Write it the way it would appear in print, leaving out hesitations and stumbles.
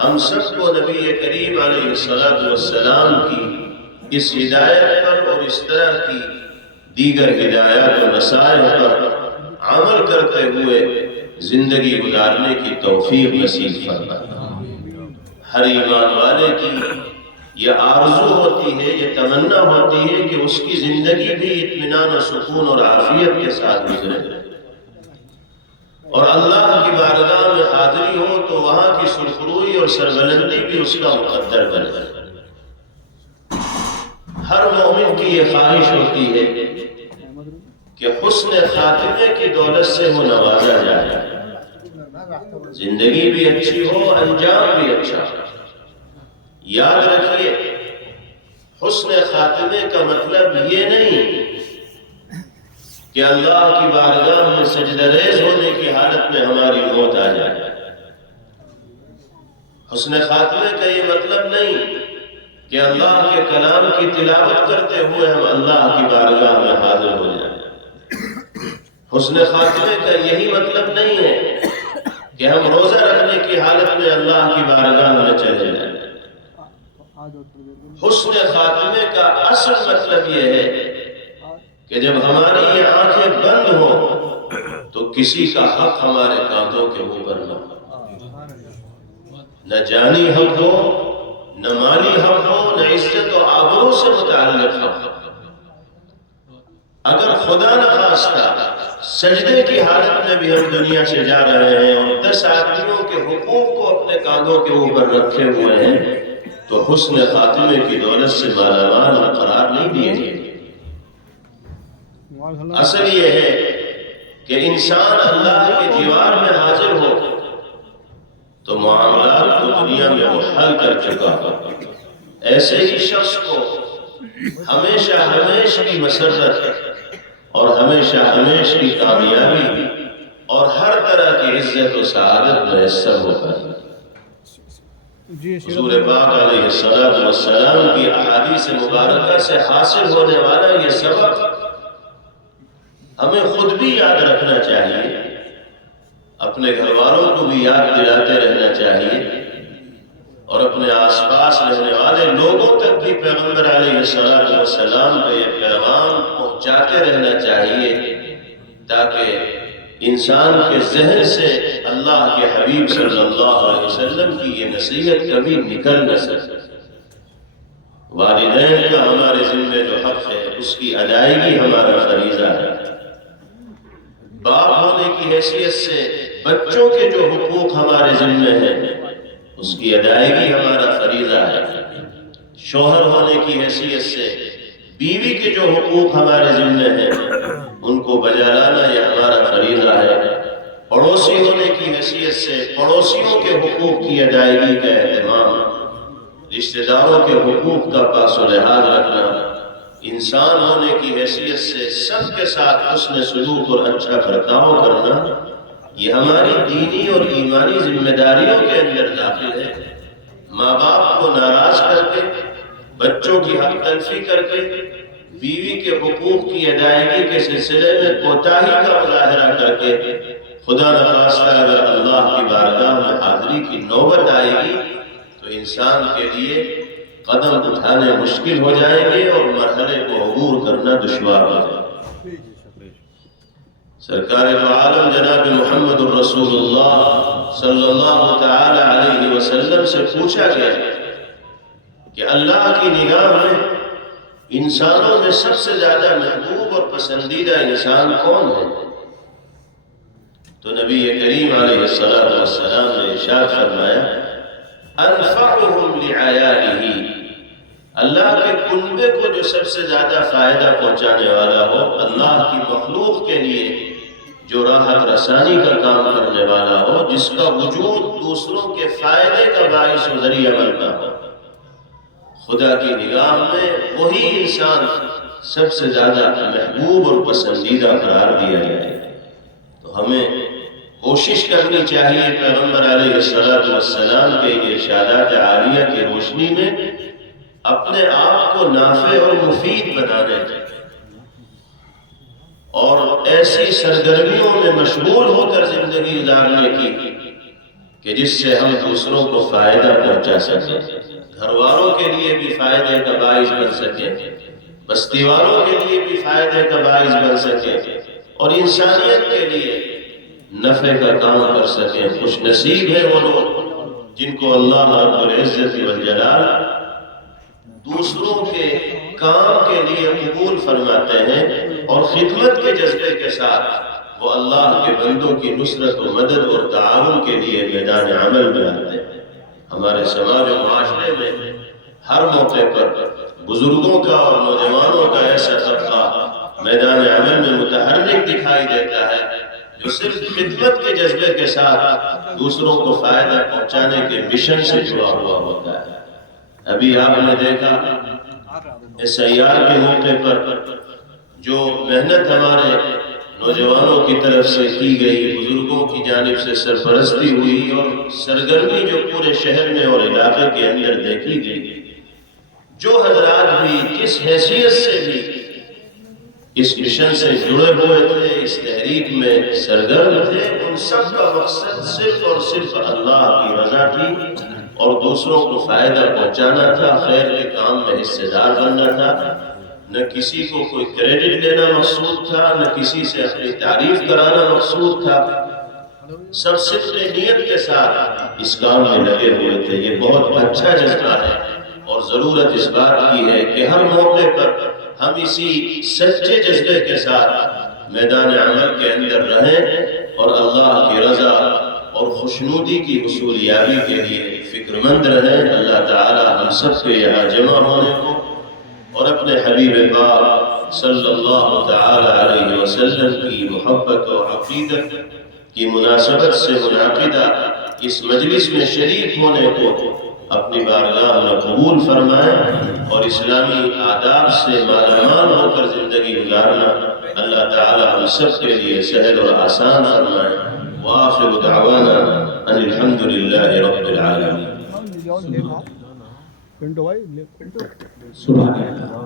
ہم سب کو نبی کریم علیہ السلام کی اس ہدایت پر اور اس طرح کی دیگر ہدایات و نصائح پر عمل کرتے ہوئے زندگی گزارنے کی توفیق نصیب فرمائے۔ ہر ایمان والے کی یہ آرزو ہوتی ہے، یہ تمنا ہوتی ہے کہ اس کی زندگی بھی اطمینان و سکون اور عافیت کے ساتھ گزرے، اور اللہ کی بارگاہ میں حاضری ہو تو وہاں کی سرخروئی اور سربلندی بھی اس کا مقدر بنے۔ ہر مومن کی یہ خواہش ہوتی ہے کہ حسن خاتمے کی دولت سے وہ نوازا جائے، زندگی بھی اچھی ہو، انجام بھی اچھا ہو۔ یاد رکھیے، حسن خاتمے کا مطلب یہ نہیں کہ اللہ کی بارگاہ میں سجدہ ریز ہونے کی حالت میں ہماری موت آ جائے۔ حسن خاتمے کا یہ مطلب نہیں کہ اللہ کے کلام کی تلاوت کرتے ہوئے ہم اللہ کی بارگاہ میں حاضر ہو جائیں۔ حسن خاتمے کا یہی مطلب نہیں ہے کہ ہم روزہ رکھنے کی حالت میں اللہ کی بارگاہ میں چلے جائیں۔ حسن خاتمے کا اصل مطلب یہ ہے کہ جب ہماری یہ آنکھیں بند ہوں تو کسی کا حق ہمارے کاندھوں کے اوپر نہ ہو، نہ جانی حق ہو، نہ مالی حق ہو، نہ عزت و آبرو سے متعلق حق ہو۔ اگر خدا نخواستہ سجدے کی حالت میں بھی ہم دنیا سے جا رہے ہیں اور 10 آدمیوں کے حقوق کو اپنے کاندھوں کے اوپر رکھے ہوئے ہیں تو حسن خاتمے کی دولت سے مالا مال ہم قرار نہیں دیے گئے۔ اصل یہ ہے کہ انسان اللہ کے جوار میں حاضر ہو تو معاملات کو دنیا میں وہ حل کر چکا ہو۔ ایسے ہی شخص کو ہمیشہ کی مسرت اور ہمیشہ کی کامیابی اور ہر طرح کی عزت و سعادت میسر ہوتا ہے۔ حضور پاک علیہ السلام کی احادیث مبارکہ سے حاصل ہونے والا یہ سبق ہمیں خود بھی یاد رکھنا چاہیے، اپنے گھر والوں کو بھی یاد دلاتے رہنا چاہیے، اور اپنے آس پاس رہنے والے لوگوں تک بھی پیغمبر علیہ السلام کا یہ پیغام پہنچاتے رہنا چاہیے تاکہ انسان کے ذہن سے اللہ کے حبیب صلی اللہ علیہ وسلم کی یہ نصیحت کبھی نکل نہ سکے۔ والدین کا ہمارے ذمہ جو حق ہے اس کی ادائیگی ہمارا فریضہ ہے۔ باپ ہونے کی حیثیت سے بچوں کے جو حقوق ہمارے ذمہ ہیں اس کی ادائیگی ہمارا فریضہ ہے۔ شوہر ہونے کی حیثیت سے بیوی کے جو حقوق ہمارے ذمہ ہیں ان کو بجا لانا یہ ہمارا فریضہ ہے۔ پڑوسی ہونے کی حیثیت سے پڑوسیوں کے حقوق کی ادائیگی کا اہتمام، رشتہ داروں کے حقوق کا پاس و لحاظ رکھنا، انسان ہونے کی حیثیت سے سب کے ساتھ حسن سلوک اور اچھا برتاؤ کرنا، یہ ہماری دینی اور ایمانی ذمہ داریوں کے اندر داخل ہے۔ ماں باپ کو ناراض کر کے، بچوں کی حق تلفی کر کے، بیوی کے حقوق کی ادائیگی کے سلسلے میں کوتاہی کا مظاہرہ کر کے خدا نخواستہ اگر اللہ کی بارگاہ میں حاضری کی نوبت آئے گی تو انسان کے لیے قدم اٹھانے مشکل ہو جائیں گے اور مرحلے کو عبور کرنا دشوار ہو جائے گا۔ سرکار دو عالم جناب محمد الرسول اللہ صلی اللہ تعالی علیہ وسلم سے پوچھا گیا کہ اللہ کی نگاہ میں انسانوں میں سب سے زیادہ محبوب اور پسندیدہ انسان کون ہے؟ تو نبی کریم علیہ السلام نے ارشاد فرمایا انفعهم لعیالہ، اللہ کے کنبے کو جو سب سے زیادہ فائدہ پہنچانے والا ہو، اللہ کی مخلوق کے لیے جو راحت رسانی کا کام کرنے والا ہو، جس کا وجود دوسروں کے فائدے کا باعث و ذریعہ بنتا ہو، خدا کی نگاہ میں وہی انسان سب سے زیادہ محبوب اور پسندیدہ قرار دیا جائے۔ تو ہمیں کوشش کرنی چاہیے پیغمبر علیہ السلام کے ارشادات عالیہ کی روشنی میں اپنے آپ کو نافع اور مفید بنانے کی، اور ایسی سرگرمیوں میں مشغول ہو کر زندگی گزارنے کی کہ جس سے ہم دوسروں کو فائدہ پہنچا سکیں، گھر والوں کے لیے بھی فائدے کا باعث بن سکیں، بستی والوں کے لیے بھی فائدے کا باعث بن سکیں، اور انسانیت کے لیے نفع کا کام کر سکیں۔ خوش نصیب ہے وہ لوگ جن کو اللہ رب العزت والجلال دوسروں کے کام کے لیے قبول فرماتے ہیں، اور خدمت کے جذبے کے ساتھ وہ اللہ کے بندوں کی نصرت و مدد اور تعاون کے لیے میدان عمل میں آتے ہیں۔ ہمارے سماج و معاشرے میں ہر موقع پر بزرگوں کا اور نوجوانوں کا ایسا طبقہ میدان عمل میں متحرک دکھائی دیتا ہے جو صرف خدمت کے جذبے کے ساتھ دوسروں کو فائدہ پہنچانے کے مشن سے جڑا ہوا ہوتا ہے۔ ابھی آپ نے دیکھا سیار کے موقع پر جو محنت ہمارے نوجوانوں کی طرف سے کی گئی، بزرگوں کی جانب سے سرپرستی ہوئی اور سرگرمی جو پورے شہر میں اور علاقے کے اندر دیکھی گئی، جو حضرات بھی جس حیثیت سے بھی اس مشن سے جڑے ہوئے تھے، اس تحریک میں سرگرم تھے، ان سب کا مقصد صرف اور صرف اللہ کی رضا تھی اور دوسروں کو فائدہ پہنچانا تھا، خیر کے کام میں حصے دار بننا تھا۔ نہ کسی کو کوئی کریڈٹ لینا مقصود تھا، نہ کسی سے اپنی تعریف کرانا مقصود تھا، سب صدق نیت کے ساتھ اس کام میں لگے ہوئے تھے۔ یہ بہت اچھا جذبہ ہے، اور ضرورت اس بات کی ہے کہ ہر موقع پر ہم اسی سچے جذبے کے ساتھ میدان عمل کے اندر رہیں اور اللہ کی رضا اور خوشنودی کی حصولیابی کے لیے فکر مند رہیں۔ اللہ تعالی ہم سب کے یہاں جمع ہونے کو اور اپنے حبیب پاک صلی اللہ تعالی علیہ وسلم کی محبت و عقیدت کی مناسبت سے منعقدہ اس مجلس میں شریک ہونے کو اپنی بارگاہ میں قبول فرمائیں، اور اسلامی آداب سے مالا مال ہو کر زندگی گزارنا اللہ تعالی ہم سب کے لیے سہل اور آسان فرمائیں۔ وآخر دعوانا ان الحمدللہ رب العالمین۔ سبحان اللہ۔